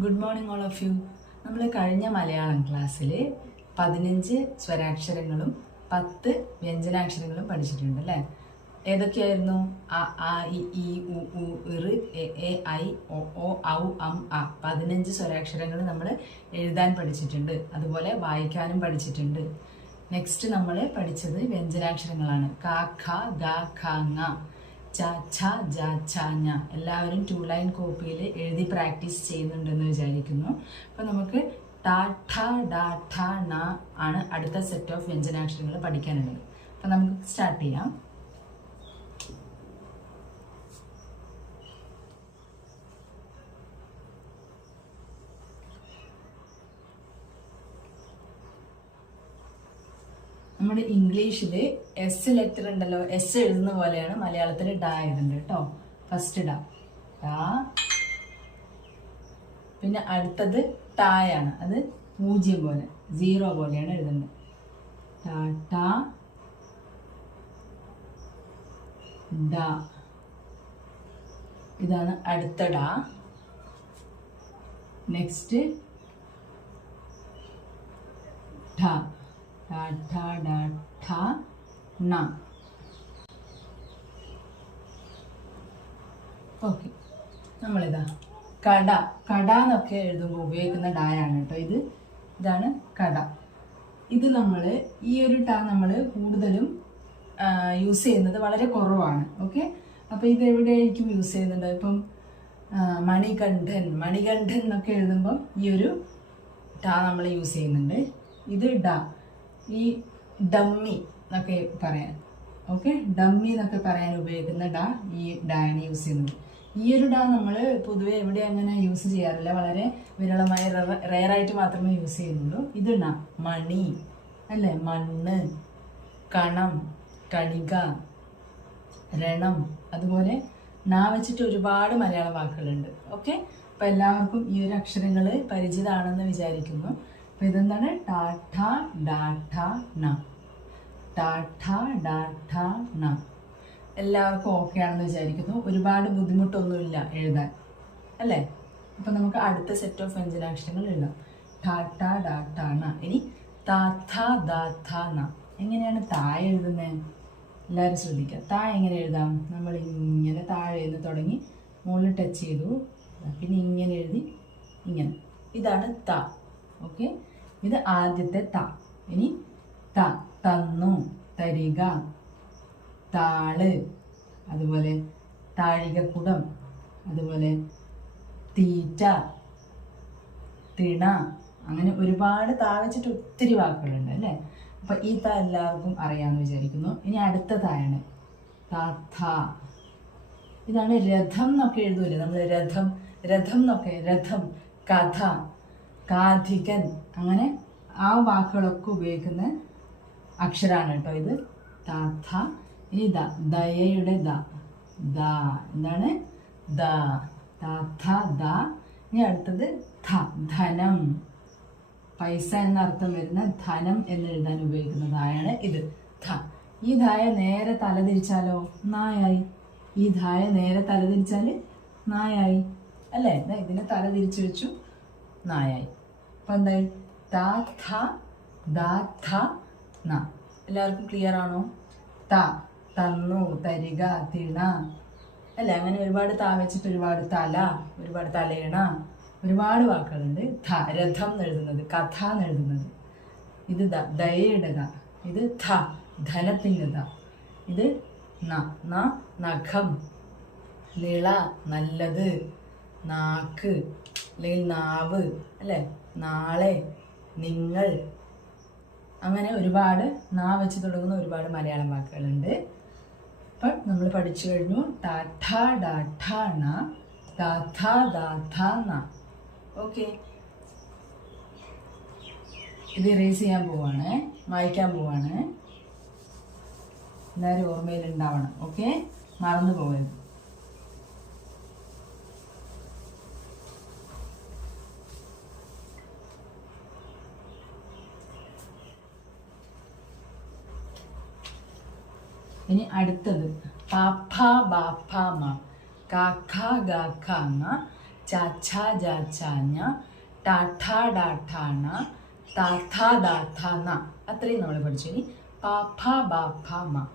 Good morning all of you. നമ്മൾ കഴിഞ്ഞ മലയാളം ക്ലാസ്സിൽ 15 സ്വരാക്ഷരങ്ങളും 10 വ്യഞ്ജനാക്ഷരങ്ങളും പഠിച്ചിട്ടുണ്ട് അല്ലേ? ഏതൊക്കെയായിരുന്നു? അ ആ ഇ ഈ ഉ ഊ ഇർ എ എ ഐ ഒ ഓ ഔ അം അ 15 സ്വരാക്ഷരങ്ങൾ നമ്മൾ എഴുതാൻ പഠിച്ചിട്ടുണ്ട്. അതുപോലെ വായിക്കാനും പഠിച്ചിട്ടുണ്ട്. നെക്സ്റ്റ് നമ്മൾ പഠിച്ചത് വ്യഞ്ജനാക്ഷരങ്ങളാണ്. ക ഖ ഗ ഘ ങ ച ഛ ജ ഛ ഞ. എല്ലാവരും 2 ലൈൻ കോപ്പിയിൽ എഴുതി പ്രാക്ടീസ് ചെയ്യുന്നുണ്ടെന്ന് വിചാരിക്കുന്നു. അപ്പോൾ നമുക്ക് ട ഠ ഡ ഠ ണ ആണ് അടുത്ത സെറ്റ് ഓഫ് വ്യഞ്ജനാക്ഷരങ്ങൾ പഠിക്കാനുള്ളത്. അപ്പോൾ നമുക്ക് സ്റ്റാർട്ട് ചെയ്യാം. നമ്മുടെ ഇംഗ്ലീഷിൽ എസ് ലെറ്റർ ഉണ്ടല്ലോ, എസ് എഴുതുന്ന പോലെയാണ് മലയാളത്തിൽ ഡ എഴുതുന്നത് കേട്ടോ. ഫസ്റ്റ് ഡ, പിന്നെ അടുത്തത് ടായാണ്, അത് 0 പോലെ 0 പോലെയാണ് എഴുതുന്നത്. ടാ ഡ, ഇതാണ് അടുത്ത ഡ. Next ഠ, okay. നമ്മളിതാ കട, കട എന്നൊക്കെ എഴുതുമ്പോൾ ഉപയോഗിക്കുന്ന ഡായാണ് കേട്ടോ. ഇതാണ് കട. ഇത് നമ്മൾ ഈ ഒരു ട നമ്മൾ കൂടുതലും യൂസ് ചെയ്യുന്നത് വളരെ കുറവാണ്. ഓക്കെ, അപ്പോൾ ഇത് എവിടെയായിരിക്കും യൂസ് ചെയ്യുന്നുണ്ട്? ഇപ്പം മണികണ്ഠൻ, മണികണ്ഠൻ എന്നൊക്കെ എഴുതുമ്പം ഈ ഒരു ട നമ്മൾ യൂസ് ചെയ്യുന്നുണ്ട്. ഇത് ഡ, ഈ ഡമ്മി എന്നൊക്കെ പറയാൻ, ഓക്കെ, ഡമ്മി എന്നൊക്കെ പറയാൻ ഉപയോഗിക്കുന്ന ഡ ഈ ഡാണ് യൂസ് ചെയ്യുന്നത്. ഈ ഒരു ഡ നമ്മൾ പൊതുവെ എവിടെ അങ്ങനെ യൂസ് ചെയ്യാറില്ല, വളരെ വിരളമായ റെയറായിട്ട് മാത്രമേ യൂസ് ചെയ്യുന്നുള്ളൂ. ഇത് ണ, മണി അല്ലേ, മണ്ണ്, കണം, കണിക, രണം. അതുപോലെ ണ വെച്ചിട്ട് ഒരുപാട് മലയാള വാക്കുകളുണ്ട്. ഓക്കെ, അപ്പം എല്ലാവർക്കും ഈ ഒരു അക്ഷരങ്ങൾ പരിചിതമാണെന്ന് വിചാരിക്കുന്നു. അപ്പം ഇതെന്താണ്? ടാഠ ഡാഠ ണ, ടാഠ ഡാഠ ണ. എല്ലാവർക്കും ഓക്കെ ആണെന്ന് വിചാരിക്കുന്നു. ഒരുപാട് ബുദ്ധിമുട്ടൊന്നുമില്ല എഴുതാൻ അല്ലേ? അപ്പം നമുക്ക് അടുത്ത സെറ്റ് ഓഫ് വ്യഞ്ജനാക്ഷരങ്ങൾ എഴുതാം. ടാഠ ഡാഠ ണ. ഇനി താഥ ദാഥ ണ. എങ്ങനെയാണ് താ എഴുതുന്നത്? എല്ലാവരും ശ്രദ്ധിക്കുക. താ എങ്ങനെ എഴുതാം? നമ്മൾ ഇങ്ങനെ താഴെ നിന്ന് തുടങ്ങി മുകളിൽ ടച്ച് ചെയ്തു, പിന്നെ ഇങ്ങനെ എഴുതി, ഇങ്ങനെ. ഇതാണ് ത. ഓക്കെ, ഇത് ആദ്യത്തെ ത. ഇനി ത, തന്നു, തരിക, താള്, അതുപോലെ താഴികക്കുടം, അതുപോലെ തീറ്റ, തിണ. അങ്ങനെ ഒരുപാട് താ വെച്ചിട്ട് ഒത്തിരി വാക്കുകളുണ്ട് അല്ലേ? അപ്പം ഈ ത എല്ലാവർക്കും അറിയാമെന്ന് വിചാരിക്കുന്നു. ഇനി അടുത്ത തായാണ് താഥ. ഇതാണ് രഥം എന്നൊക്കെ എഴുതൂല്ലേ നമ്മൾ, രഥം, രഥം എന്നൊക്കെ, രഥം, കഥ, കാഥികൻ, അങ്ങനെ ആ വാക്കുകളൊക്കെ ഉപയോഗിക്കുന്ന അക്ഷരമാണ് കേട്ടോ ഇത്, താഥ. ഇനി ദ, ദയയുടെ ദ, ദ. എന്താണ്? ദ, താഥ ദ. ഇനി അടുത്തത് ധ, ധനം, പൈസ എന്നർത്ഥം വരുന്ന ധനം എന്ന് എഴുതാൻ ഉപയോഗിക്കുന്നതായാണ് ഇത്, ധ. ഈ ധായ നേരെ തലതിരിച്ചാലോ നായായി. ഈ ധായ നേരെ തലതിരിച്ചാൽ നായായി അല്ലേ? ഇതിനെ തലതിരിച്ചു വെച്ചു, നായായി. അപ്പം എന്തായി? ത ഥ ദ ഥ ന. എല്ലാവർക്കും ക്ലിയർ ആണോ? ത, തന്നു, തരിക, തിണ അല്ലേ? അങ്ങനെ ഒരുപാട് താ വെച്ചിട്ട് ഒരുപാട് തല, ഒരുപാട് തലയണ, ഒരുപാട് വാക്കുകളുണ്ട്. ധ, രഥം എന്നെഴുതുന്നത്, കഥ എന്നെഴുതുന്നത്. ഇത് ദ, ദയയുടെ ദ. ഇത് ധ, ധനത്തിൻ്റെ ദ. ഇത് ന, ന, നഖം, നിള, നല്ലത്, നാക്ക് അല്ലെങ്കിൽ നാവ് അല്ലേ, നാളെ, നിങ്ങൾ. അങ്ങനെ ഒരുപാട് നാ വെച്ച് തുടങ്ങുന്ന ഒരുപാട് മലയാളം വാക്കുകളുണ്ട്. അപ്പം നമ്മൾ പഠിച്ചു കഴിഞ്ഞു. ടാഠ ഡാഠ ണ, താഥ ദാഥ ന. ഓക്കെ, ഇത് ഇറേസ് ചെയ്യാൻ പോവാണ്, വായിക്കാൻ പോവാണ്. എല്ലാവരും ഓർമ്മയിൽ ഉണ്ടാവണം. ഓക്കെ, മറന്നു പോകരുത്. ഇനി അടുത്തത് പാപ്പ ബാപ്പ മ, കാക്ക ഗാക്ക ങ, ചാച്ച ജാച്ചാഞ്ഞ, ടാഠ ഡാഠാണ, താഥ ദാഥ ന. അത്രയും നമ്മൾ പഠിച്ചു. ഇനി പാഫ ബാഫ മ.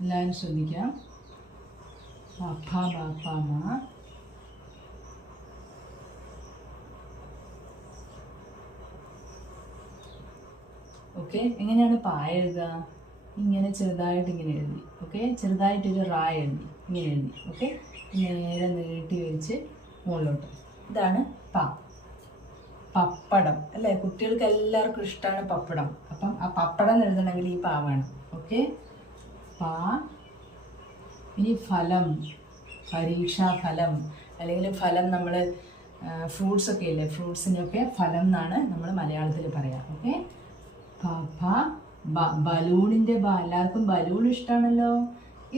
എല്ലാവരും ശ്രദ്ധിക്കാം. പാഫ ബാഫ മ. ഓക്കെ, എങ്ങനെയാണ് പാ എഴുതുക? ഇങ്ങനെ ചെറുതായിട്ട് ഇങ്ങനെ എഴുതി. ഓക്കെ, ചെറുതായിട്ടൊരു റാ എഴുതി, ഇങ്ങനെ എഴുതി. ഓക്കെ, നേരെ നീട്ടി വെച്ച് മുകളിലോട്ട്. ഇതാണ് പാ. പപ്പടം അല്ലേ? കുട്ടികൾക്ക് എല്ലാവർക്കും ഇഷ്ടമാണ് പപ്പടം. അപ്പം ആ പപ്പടം എഴുതണമെങ്കിൽ ഈ പാ വേണം. ഓക്കെ, പാ. ഇനി ഫലം, പരീക്ഷാ ഫലം അല്ലെങ്കിൽ ഫലം. നമ്മൾ ഫ്രൂട്ട്സ് ഒക്കെ ഇല്ലേ, ഫ്രൂട്ട്സിനൊക്കെ ഫലം എന്നാണ് നമ്മൾ മലയാളത്തിൽ പറയാം. ഓക്കെ, ബലൂണിന്റെ ബ. എല്ലാവർക്കും ബലൂൺ ഇഷ്ടമാണല്ലോ.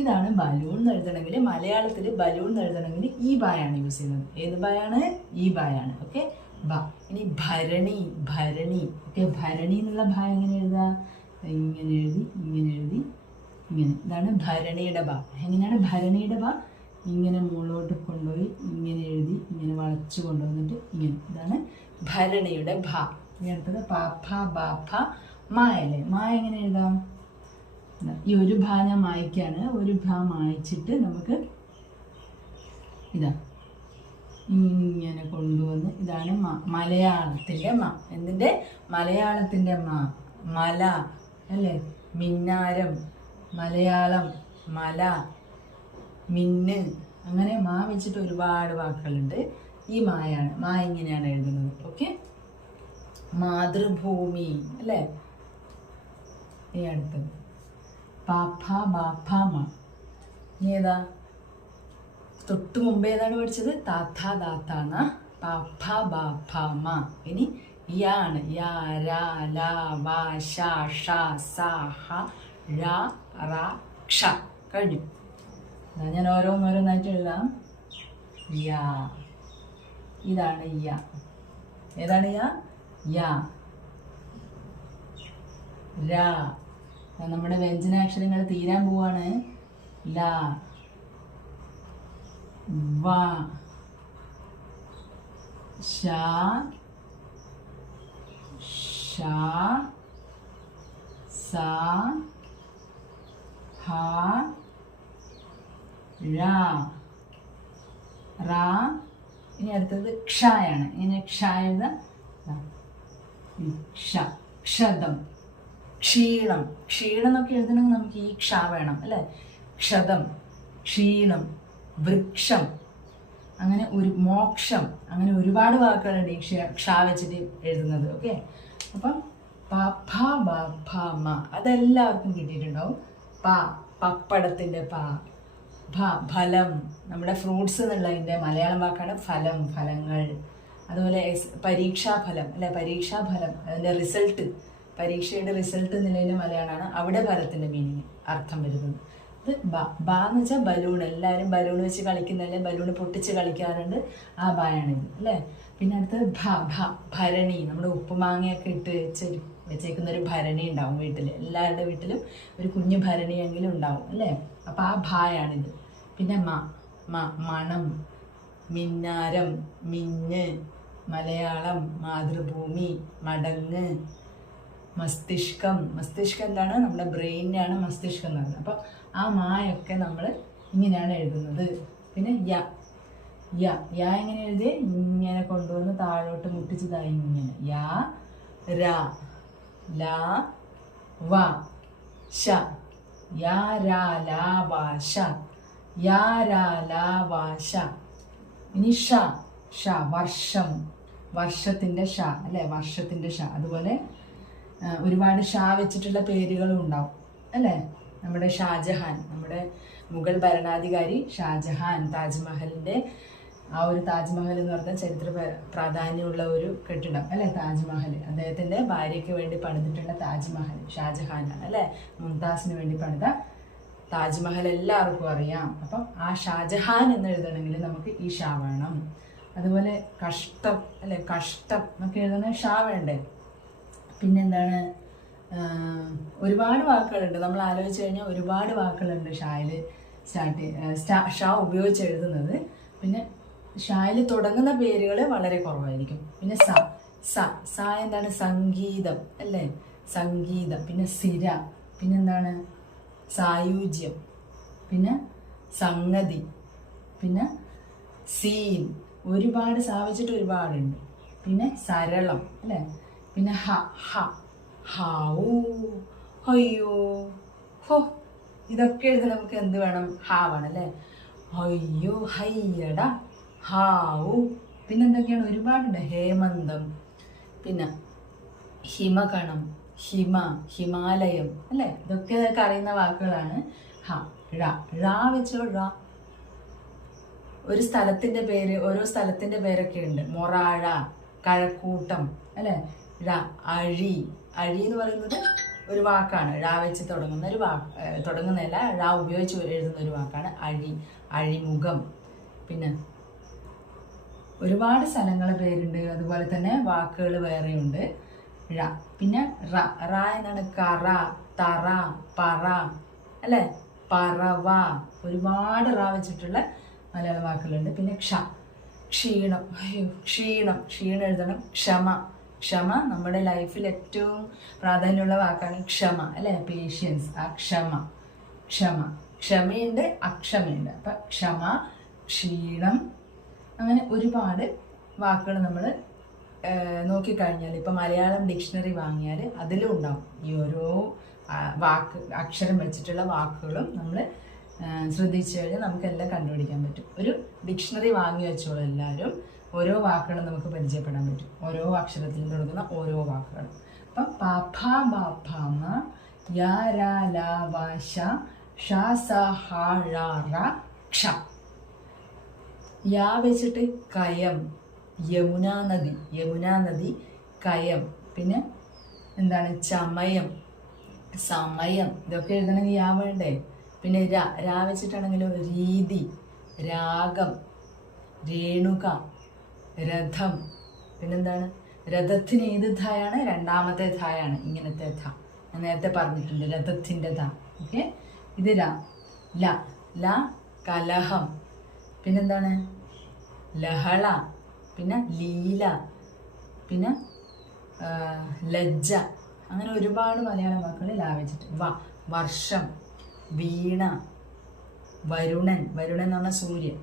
ഇതാണ് ബലൂൺ എന്ന് എഴുതണമെങ്കിൽ മലയാളത്തിൽ ബലൂൺ എന്ന് എഴുതണമെങ്കിൽ ഈ ബായാണ് യൂസ് ചെയ്യുന്നത്. ഏത് ബായാണ്? ഈ ബായാണ്. ഓക്കെ, ബ. ഇനി ഭരണി, ഭരണി. ഓക്കെ, ഭരണി എന്നുള്ള ഭ എങ്ങനെ എഴുതുക? ഇങ്ങനെ എഴുതി, ഇങ്ങനെ എഴുതി, ഇങ്ങനെ. ഇതാണ് ഭരണിയുടെ ബ. എങ്ങനെയാണ് ഭരണിയുടെ ബ? ഇങ്ങനെ മുകളിലോട്ട് കൊണ്ടുപോയി ഇങ്ങനെ എഴുതി, ഇങ്ങനെ വളച്ചു കൊണ്ടുവന്നിട്ട് ഇങ്ങനെ. ഇതാണ് ഭരണിയുടെ ഭ. ഇനി അടുത്തത് പാഫ ബാഫ മാ അല്ലേ? മാ എങ്ങനെ എഴുതാം? ഈ ഒരു ഭ ഞാൻ മായ്ക്കാണ്. ഒരു ഭ മായ്ച്ചിട്ട് നമുക്ക് ഇതാ ഇങ്ങനെ കൊണ്ടുവന്ന്, ഇതാണ് മ. മലയാളത്തിൻ്റെ മ. എന്തിൻ്റെ? മലയാളത്തിൻ്റെ മ. മല അല്ലേ? മിന്നാരം, മലയാളം, മല, മിന്ന്. അങ്ങനെ മാ വെച്ചിട്ട് ഒരുപാട് വാക്കുകളുണ്ട്. ഈ മായാണ്. മാ ഇങ്ങനെയാണ് എഴുതുന്നത്. ഓക്കെ, മാതൃഭൂമി അല്ലേ? ഈ അടുത്തത് പാഫ ബാഫ മ. ഇനി ഏതാ? തൊട്ട് മുമ്പേ ഏതാണ് പഠിച്ചത്? താഥ ദാഥ ന. പാഫ ബാഫ മ. ഇനി യാ ആണ്. യാ, രാ, ലാ, വാ, ശ, ഷ, സ, ഹ, ഴ, റ, ക്ഷ. കഴിഞ്ഞു. ഞാൻ ഓരോന്നോരോന്നായിട്ട് എഴുതാം. യാ. ഇതാണ് യാ. ഏതാണ് യാ? യാ. രാ. നമ്മുടെ വ്യഞ്ജനാക്ഷരങ്ങൾ തീരാൻ പോവാണ്. ലാ, വാ, ശ, ഷ, സ, ഹ, ഴ, റ. ഇനി അടുത്തത് ക്ഷയാണ്. ഇങ്ങനെ ക്ഷ എഴുതാം. ക്ഷ, ക്ഷതം, ക്ഷീണം. ക്ഷീണം എന്നൊക്കെ എഴുതണമെങ്കിൽ നമുക്ക് ഈ ക്ഷ വേണം അല്ലേ? ക്ഷതം, ക്ഷീണം, വൃക്ഷം, അങ്ങനെ ഒരു മോക്ഷം. അങ്ങനെ ഒരുപാട് വാക്കുകളുണ്ട് ഈ ക്ഷ വെച്ചിട്ട് എഴുതുന്നത്. ഓക്കെ, അപ്പം പാഫ ബാഫ മ. അതെല്ലാവർക്കും കിട്ടിയിട്ടുണ്ടാവും. പ, പപ്പടത്തിൻ്റെ പ. ഭ, ഫലം. നമ്മുടെ ഫ്രൂട്ട്സ് എന്നുള്ളതിൻ്റെ മലയാളം വാക്കാണ് ഫലം, ഫലങ്ങൾ. അതുപോലെ പരീക്ഷാഫലം അല്ലെ? പരീക്ഷാഫലം, അതിൻ്റെ റിസൾട്ട്, പരീക്ഷയുടെ റിസൾട്ട് എന്നുള്ളതിൻ്റെ മലയാളമാണ്. അവിടെ ഫലത്തിൻ്റെ മീനിങ്, അർത്ഥം വരുന്നത്. ഇത് ബ. ബ എന്ന് വെച്ചാൽ ബലൂൺ. എല്ലാവരും ബലൂൺ വെച്ച് കളിക്കുന്നതല്ലേ? ബലൂൺ പൊട്ടിച്ച് കളിക്കാറുണ്ട്. ആ ബായാണിത് അല്ലേ? പിന്നെ അടുത്തത് ഭ. ഭ, ഭരണി. നമ്മുടെ ഉപ്പുമാങ്ങയൊക്കെ ഇട്ട് വെച്ചേക്കുന്ന ഒരു ഭരണി ഉണ്ടാവും വീട്ടിൽ. എല്ലാവരുടെ വീട്ടിലും ഒരു കുഞ്ഞു ഭരണിയെങ്കിലും ഉണ്ടാവും അല്ലേ? അപ്പം ആ ഭായാണിത്. പിന്നെ മ. മ, മണം, മിന്നാരം, മിന്ന്, മലയാളം, മാതൃഭൂമി, മടങ്ങ്, മസ്തിഷ്കം. മസ്തിഷ്കം എന്താണ്? നമ്മുടെ ബ്രെയിനാണ് മസ്തിഷ്കം എന്ന് പറയുന്നത്. അപ്പം ആ മായൊക്കെ നമ്മൾ ഇങ്ങനെയാണ് എഴുതുന്നത്. പിന്നെ യ. യ. യ എങ്ങനെ എഴുതി? ഇങ്ങനെ കൊണ്ടുവന്ന് താഴോട്ട് മുട്ടിച്ചതായി ഇങ്ങനെ. യാ, രാ, ലാ, വ, ശ. യാ, രാ, ലാ, വ, ശ. യാ, രാ, ലാ, വ, ശ. ഇനി ഷ. ഷ, വർഷം, വർഷത്തിൻ്റെ ഷ അല്ലേ? വർഷത്തിൻ്റെ ഷ. അതുപോലെ ഒരുപാട് ഷാ വെച്ചിട്ടുള്ള പേരുകളും ഉണ്ടാവും അല്ലേ? നമ്മുടെ ഷാജഹാൻ, നമ്മുടെ മുഗൾ ഭരണാധികാരി ഷാജഹാൻ, താജ്മഹലിൻ്റെ ആ ഒരു താജ്മഹൽ എന്ന് പറഞ്ഞാൽ ചരിത്ര പ്രാധാന്യമുള്ള ഒരു കെട്ടിടം അല്ലേ? താജ്മഹൽ അദ്ദേഹത്തിൻ്റെ ഭാര്യയ്ക്ക് വേണ്ടി പണിതിട്ടുള്ള താജ്മഹൽ ഷാജഹാനാണ് അല്ലേ? മുംതാസിന് വേണ്ടി പണിത താജ്മഹൽ എല്ലാവർക്കും അറിയാം. അപ്പം ആ ഷാജഹാൻ എന്ന് എഴുതണമെങ്കിൽ നമുക്ക് ഈ ഷാ വേണം. അതുപോലെ കഷ്ടം അല്ലേ? കഷ്ടം എന്നൊക്കെ എഴുതണ ഷാ വേണ്ടേ? പിന്നെന്താണ്? ഒരുപാട് വാക്കുകളുണ്ട്. നമ്മൾ ആലോചിച്ച് കഴിഞ്ഞാൽ ഒരുപാട് വാക്കുകളുണ്ട് ഷായിൽ. ഷ ഉപയോഗിച്ച് എഴുതുന്നത്. പിന്നെ ഷായിൽ തുടങ്ങുന്ന പേരുകൾ വളരെ കുറവായിരിക്കും. പിന്നെ സ എന്താണ്? സംഗീതം അല്ലേ? സംഗീതം. പിന്നെ സിര, പിന്നെന്താണ്? സായുജ്യം, പിന്നെ സംഗതി, പിന്നെ സീൻ. ഒരുപാട് സാധിച്ചിട്ട് ഒരുപാടുണ്ട്. പിന്നെ സരളം അല്ലേ? പിന്നെ ഹാവൂ, അയ്യോ, ഹോ. ഇതൊക്കെ എഴുതാൻ നമുക്ക് എന്ത് വേണം? ഹാ വേണം അല്ലേ? അയ്യോ, ഹയ്യട, ഹാവൂ. പിന്നെന്തൊക്കെയാണ്? ഒരുപാടുണ്ട്. ഹേമന്തം, പിന്നെ ഹിമകണം, ഹിമാലയം അല്ലേ? ഇതൊക്കെ നിങ്ങൾക്ക് അറിയുന്ന വാക്കുകളാണ്. ഴ വെച്ചോ. ഒരു സ്ഥലത്തിന്റെ പേര്, ഓരോ സ്ഥലത്തിന്റെ പേരൊക്കെ ഉണ്ട്. മൊറാഴ, കഴക്കൂട്ടം അല്ലേ? അഴി എന്ന് പറയുന്നത് ഒരു വാക്കാണ്. ഴ വെച്ച് തുടങ്ങുന്ന ഒരു വാക്ക്, തുടങ്ങുന്നതല്ല, ഴ ഉപയോഗിച്ച് എഴുതുന്ന ഒരു വാക്കാണ് അഴി, അഴിമുഖം. പിന്നെ ഒരുപാട് സ്ഥലങ്ങളെ പേരുണ്ട്. അതുപോലെ തന്നെ വാക്കുകൾ വേറെയുണ്ട്. പിന്നെ റ എന്നാണ്? കറ, തറ, പറ അല്ലേ? പറവ. ഒരുപാട് റ വെച്ചിട്ടുള്ള മലയാള വാക്കുകളുണ്ട്. പിന്നെ ക്ഷീണം, ക്ഷീണം എഴുതണം. ക്ഷമ നമ്മുടെ ലൈഫിൽ ഏറ്റവും പ്രാധാന്യമുള്ള വാക്കാണ് ക്ഷമ അല്ലേ? പേഷ്യൻസ്. ക്ഷമയുണ്ട്, അക്ഷമയുണ്ട്. അപ്പം ക്ഷമ, ക്ഷീണം, അങ്ങനെ ഒരുപാട് വാക്കുകൾ നമ്മൾ നോക്കിക്കഴിഞ്ഞാൽ, ഇപ്പം മലയാളം ഡിക്ഷണറി വാങ്ങിയാൽ അതിലും ഉണ്ടാവും ഈ ഓരോ അക്ഷരം വെച്ചിട്ടുള്ള വാക്കുകളും. നമ്മൾ ശ്രദ്ധിച്ചു കഴിഞ്ഞാൽ നമുക്കെല്ലാം കണ്ടുപിടിക്കാൻ പറ്റും. ഒരു ഡിക്ഷണറി വാങ്ങി വെച്ചോളൂ എല്ലാവരും. ഓരോ വാക്കുകളും നമുക്ക് പരിചയപ്പെടാൻ പറ്റും. ഓരോ അക്ഷരത്തിൽ തുടങ്ങുന്ന ഓരോ വാക്കുകളും. അപ്പം പ, ഭ, മ, യ, ര, ല, വ, ശ, ഷ, സ, ഹ, ഴ, റ, ക്ഷ. യാ വെച്ചിട്ട് കയം, യമുനാ നദി, കയം. പിന്നെ എന്താണ്? ചമയം, സമയം. ഇതൊക്കെ എഴുതണമെങ്കിൽ യാ വേണ്ടേ? പിന്നെ രാ വെച്ചിട്ടാണെങ്കിലോ രീതി, രാഗം, രേണുക, രഥം. പിന്നെന്താണ്? രഥത്തിന് ഏത് ധായാണ്? രണ്ടാമത്തെ ധായാണ്. ഇങ്ങനത്തെ ധ ഞാൻ നേരത്തെ പറഞ്ഞിട്ടുണ്ട്, രഥത്തിൻ്റെ ധ. ഓക്കെ. ഇത് ല കലഹം. പിന്നെന്താണ്? ലഹള, പിന്നെ ലീല, പിന്നെ ലജ്ജ. അങ്ങനെ ഒരുപാട് മലയാളം വാക്കുകൾ ലാ വെച്ചിട്ട്. വർഷം, വീണ, വരുണൻ എന്ന് പറഞ്ഞാൽ സൂര്യൻ,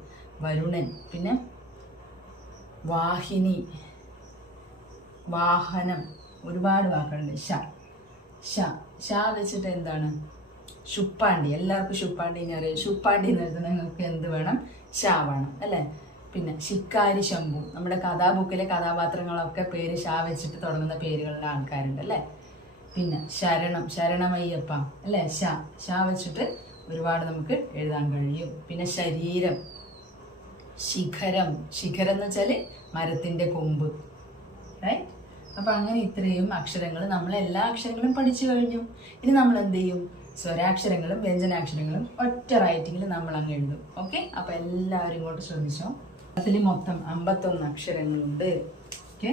വരുണൻ. പിന്നെ വാഹിനി, വാഹനം. ഒരുപാട് വാക്കുകളുണ്ട്. ഷ വെച്ചിട്ട് എന്താണ്? ശുപ്പാണ്ടി. എല്ലാവർക്കും ശുപ്പാണ്ടി അറിയാം. ശുപ്പാണ്ടി എന്ന് എഴുതുന്ന നിങ്ങൾക്ക് എന്ത് വേണം? ഷ വേണം അല്ലേ? പിന്നെ ശിക്കാരി ശംഭു. നമ്മുടെ കഥാബുക്കിലെ കഥാപാത്രങ്ങളൊക്കെ പേര് ഷ വെച്ചിട്ട് തുടങ്ങുന്ന പേരുകളുടെ ആൾക്കാരുണ്ട് അല്ലേ? പിന്നെ ശരണമയ്യപ്പ അല്ലേ? ഷ വെച്ചിട്ട് ഒരുപാട് നമുക്ക് എഴുതാൻ കഴിയും. പിന്നെ ശരീരം, ശിഖരം എന്ന് വെച്ചാൽ മരത്തിൻ്റെ കൊമ്പ്, റൈറ്റ്? അപ്പം അങ്ങനെ ഇത്രയും അക്ഷരങ്ങൾ നമ്മൾ എല്ലാ അക്ഷരങ്ങളും പഠിച്ചു കഴിഞ്ഞു. ഇനി നമ്മൾ എന്ത് ചെയ്യും? സ്വരാക്ഷരങ്ങളും വ്യഞ്ജനാക്ഷരങ്ങളും ഒറ്റ റൈറ്റിങ്ങിൽ നമ്മൾ അങ്ങ് എഴുതും. ഓക്കെ. അപ്പം എല്ലാവരും ഇങ്ങോട്ട് ശ്രദ്ധിച്ചോ. അതിൽ മൊത്തം 51 അക്ഷരങ്ങളുണ്ട്. ഓക്കെ.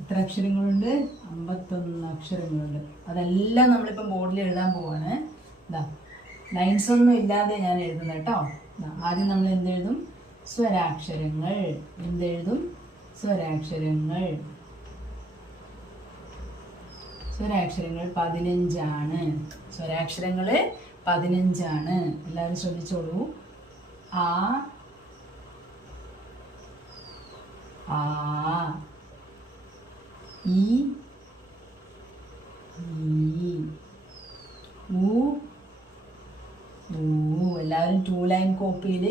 എത്ര അക്ഷരങ്ങളുണ്ട്? 51 അക്ഷരങ്ങളുണ്ട്. അതെല്ലാം നമ്മളിപ്പം ബോർഡിൽ എഴുതാൻ പോവാണ്. ലൈൻസ് ഒന്നും ഇല്ലാതെ ഞാൻ എഴുതുന്നത് കേട്ടോ. ആദ്യം നമ്മൾ എന്തെഴുതും? സ്വരാക്ഷരങ്ങൾ. എന്തെഴുതും? സ്വരാക്ഷരങ്ങൾ 15 ആണ്. സ്വരാക്ഷരങ്ങൾ 15 ആണ്. എല്ലാവരും ശ്രദ്ധിച്ചോളൂ. ആ, ഈ, എല്ലാവരും 2 ലൈൻ കോപ്പിയിൽ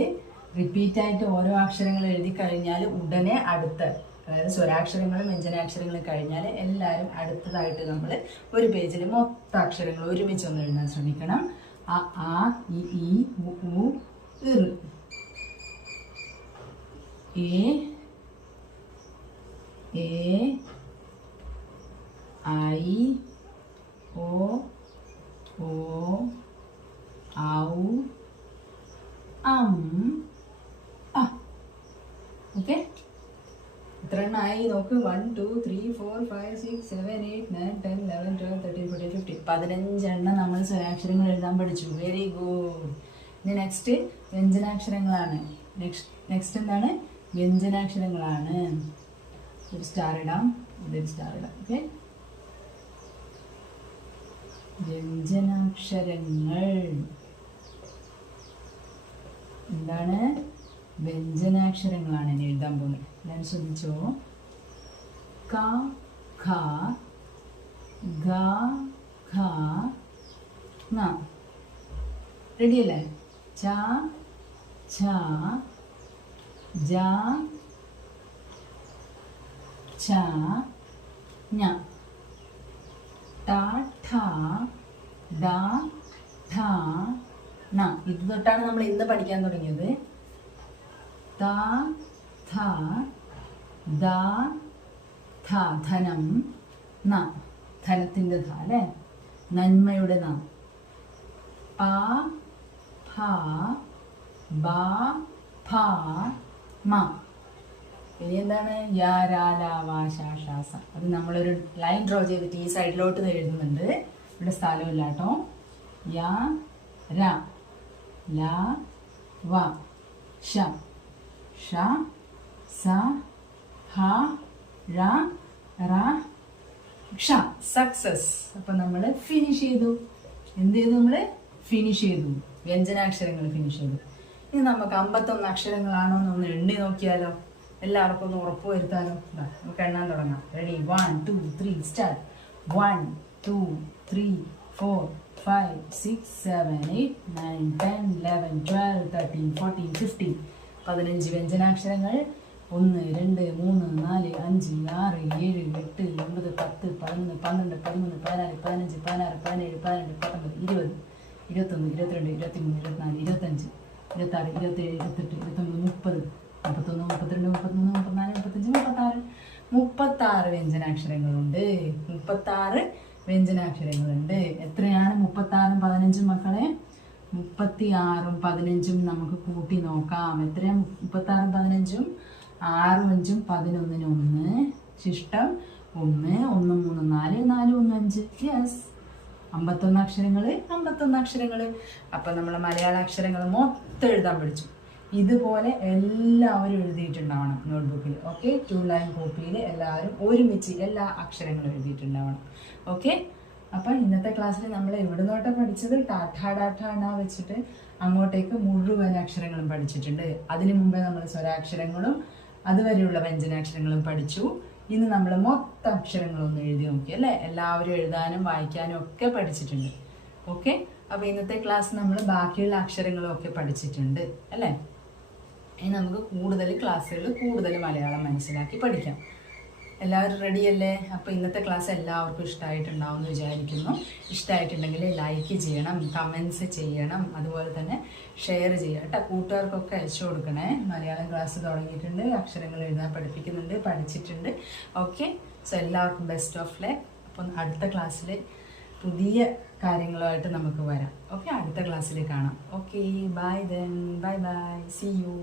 റിപ്പീറ്റ് ആയിട്ട് ഓരോ അക്ഷരങ്ങൾ എഴുതി കഴിഞ്ഞാൽ ഉടനെ അടുത്ത, അതായത് സ്വരാക്ഷരങ്ങളും വ്യഞ്ജനാക്ഷരങ്ങളും കഴിഞ്ഞാൽ എല്ലാവരും അടുത്തതായിട്ട് നമ്മൾ ഒരു പേജിൽ മൊത്തം അക്ഷരങ്ങൾ ഒരുമിച്ച് ഒന്ന് എഴുതാൻ ശ്രമിക്കണം. ആ, ഈ, ഉ, ഇർ, എ, ഐ, ഓ, ഔ, ഓക്കെ. എത്ര എണ്ണമായി നോക്ക്? 1 2 3 4 5 6 7 8 9 10 11 12 13 14 15 15 നമ്മൾ സ്വരാക്ഷരങ്ങൾ എഴുതാൻ പഠിച്ചു. Very good. ഇനി നെക്സ്റ്റ് വ്യഞ്ജനാക്ഷരങ്ങളാണ്. നെക്സ്റ്റ് എന്താണ്? വ്യഞ്ജനാക്ഷരങ്ങളാണ്. ഒരു സ്റ്റാർ ഇടാം, ഇതൊരു സ്റ്റാർ ഇടാം. ഓക്കെ, വ്യഞ്ജനാക്ഷരങ്ങൾ എന്താണ്? വ്യഞ്ജനാക്ഷരങ്ങളാണ് ഇനി എഴുതാൻ പോകുന്നത്. ഞാൻ ശ്രദ്ധിച്ചോ. ക, ഖ, ഗ, ഘ, ങ. റെഡിയല്ലേ? ച, ഛ, ജ, ഛ, ഞ. ട, ഠ, ഡ, ഠ, ണ. ഇത് തൊട്ടാണ് നമ്മൾ ഇന്ന് പഠിക്കാൻ തുടങ്ങിയത്. ത, ഥ, ദ, ധ, ധനം. ന, ധനത്തിൻ്റെ ധ അല്ലേ? നന്മയുടെ ന. പ, ഫ, ബ, ഭ, മ. ഇനി എന്താണ്? യാ, രാ, ലാ, വാ, ശ, ഷ, സ. അത് നമ്മളൊരു ലൈൻ ഡ്രോ ചെയ്തിട്ട് ഈ സൈഡിലോട്ട് എഴുതുന്നുണ്ട്. ഇവിടെ സ്ഥലമില്ല കേട്ടോ. യാ, രാ, ലാ, വ, ശ, ഷ, സ, ഹ, ഴ, റ, ക്ഷ. സക്സസ്. അപ്പം നമ്മൾ ഫിനിഷ് ചെയ്തു. എന്ത് ചെയ്തു? നമ്മൾ ഫിനിഷ് ചെയ്തു. വ്യഞ്ജനാക്ഷരങ്ങൾ ഫിനിഷ് ചെയ്തു. ഇനി നമുക്ക് 51 അക്ഷരങ്ങളാണോ എന്നൊന്ന് എണ്ണി നോക്കിയാലോ? എല്ലാവർക്കും ഒന്ന് ഉറപ്പ് വരുത്താലോ? നമുക്ക് എണ്ണാൻ തുടങ്ങാം. റെഡി? 1 2 3 സ്റ്റാർട്ട്. 1 2 3 4 5 6 7 8 9 10 11 12 13 14 15. 15 വ്യഞ്ജനാക്ഷരങ്ങൾ. 1 2 3 4 5 6 7 8 9 10 11 12 13 14 15 16 17 18 19 20 21 22 23 24 25 26 27 28 29 30 31 32 33 34 35 36 വ്യഞ്ജനാക്ഷരങ്ങളുണ്ട്. 36 വ്യഞ്ജനാക്ഷരങ്ങളുണ്ട്. എത്രയാണ് 36ഉം 15ഉം മക്കളെ? 36ഉം 15ഉം നമുക്ക് കൂട്ടി നോക്കാം. എത്രയാണ് 36ഉം 15ഉം? 6 5 11 1 ശിഷ്ടം 1 1 3 4 4 1 5. യെസ്, 51 അക്ഷരങ്ങൾ. 51 അക്ഷരങ്ങൾ. അപ്പം നമ്മൾ മലയാള അക്ഷരങ്ങൾ മൊത്തം എഴുതാൻ പഠിച്ചു. ഇതുപോലെ എല്ലാവരും എഴുതിയിട്ടുണ്ടാവണം നോട്ട്ബുക്കിൽ. ഓക്കെ, 2 ലൈൻ കോപ്പിയിൽ എല്ലാവരും ഒരുമിച്ച് എല്ലാ അക്ഷരങ്ങളും എഴുതിയിട്ടുണ്ടാവണം. ഓക്കെ, അപ്പം ഇന്നത്തെ ക്ലാസ്സിൽ നമ്മൾ എവിടെ നിന്നോട്ടാണ് പഠിച്ചത്? ടാഠ ഡാഠ ണ വെച്ചിട്ട് അങ്ങോട്ടേക്ക് മുഴുവൻ അക്ഷരങ്ങളും പഠിച്ചിട്ടുണ്ട്. അതിനു മുമ്പേ നമ്മൾ സ്വരാക്ഷരങ്ങളും അതുവരെയുള്ള വ്യഞ്ജനാക്ഷരങ്ങളും പഠിച്ചു. ഇന്ന് നമ്മൾ മൊത്തം അക്ഷരങ്ങളൊന്നും എഴുതി നോക്കി അല്ലേ? എല്ലാവരും എഴുതാനും വായിക്കാനും ഒക്കെ പഠിച്ചിട്ടുണ്ട്. ഓക്കെ, അപ്പോൾ ഇന്നത്തെ ക്ലാസ് നമ്മൾ ബാക്കിയുള്ള അക്ഷരങ്ങളും ഒക്കെ പഠിച്ചിട്ടുണ്ട് അല്ലേ? ഇനി നമുക്ക് കൂടുതൽ ക്ലാസ്സുകൾ കൂടുതൽ മലയാളം മനസ്സിലാക്കി പഠിക്കാം. എല്ലാവരും റെഡിയല്ലേ? അപ്പോൾ ഇന്നത്തെ ക്ലാസ് എല്ലാവർക്കും ഇഷ്ടമായിട്ടുണ്ടാവും എന്ന് വിചാരിക്കുന്നു. ഇഷ്ടമായിട്ടുണ്ടെങ്കിൽ ലൈക്ക് ചെയ്യണം, കമൻസ് ചെയ്യണം, അതുപോലെ തന്നെ ഷെയർ ചെയ്യണം കേട്ടോ. കൂട്ടുകാർക്കൊക്കെ അയച്ചു കൊടുക്കണേ. മലയാളം ക്ലാസ് തുടങ്ങിയിട്ടുണ്ട്, അക്ഷരങ്ങൾ എഴുതാൻ പഠിപ്പിക്കുന്നുണ്ട്, പഠിച്ചിട്ടുണ്ട്. ഓക്കെ, സോ എല്ലാവർക്കും ബെസ്റ്റ് ഓഫ് ലക്ക്. അപ്പം അടുത്ത ക്ലാസ്സിൽ പുതിയ കാര്യങ്ങളുമായിട്ട് നമുക്ക് വരാം. ഓക്കെ, അടുത്ത ക്ലാസ്സിൽ കാണാം. Okay, bye then, bye bye, see U.